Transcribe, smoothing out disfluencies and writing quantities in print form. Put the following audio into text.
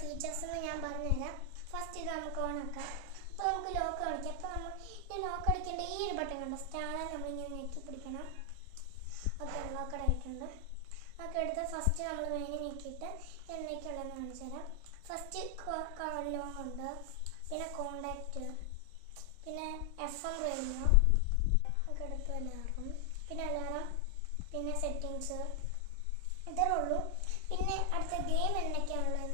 Features എന്ന് ഞാൻ പറഞ്ഞുതരാം. ഫസ്റ്റ് ഇത് നമുക്ക് ഓൺ ആക്കാം. അപ്പോൾ നമുക്ക് ലോക്ക് കളിക്കാം. അപ്പോൾ നമ്മൾ ഈ ലോക്ക് അടിക്കേണ്ട ഈ ഒരു ബട്ടൺ കണ്ടോ, സ്റ്റാർ നമ്മളിങ്ങനെ ഞെക്കി പിടിക്കണം. ഓക്കെ, ലോക്കഡ് ആയിട്ടുണ്ട്. ഒക്കെ എടുത്ത് ഫസ്റ്റ് നമ്മൾ മെയിൻ ഞെക്കിയിട്ട് എന്തൊക്കെയുള്ളതെന്ന് കാണിച്ചു തരാം. ഫസ്റ്റ് ലോങ് ഉണ്ട്, പിന്നെ കോണ്ടാക്റ്റ്, പിന്നെ FM റേഡിയോ ഒക്കെ എടുത്ത് അലാറം, പിന്നെ അലാറം, പിന്നെ സെറ്റിങ്സ്, ഇത്രേ ഉള്ളൂ. പിന്നെ അടുത്ത ഗെയിം എന്തൊക്കെയാണുള്ളത്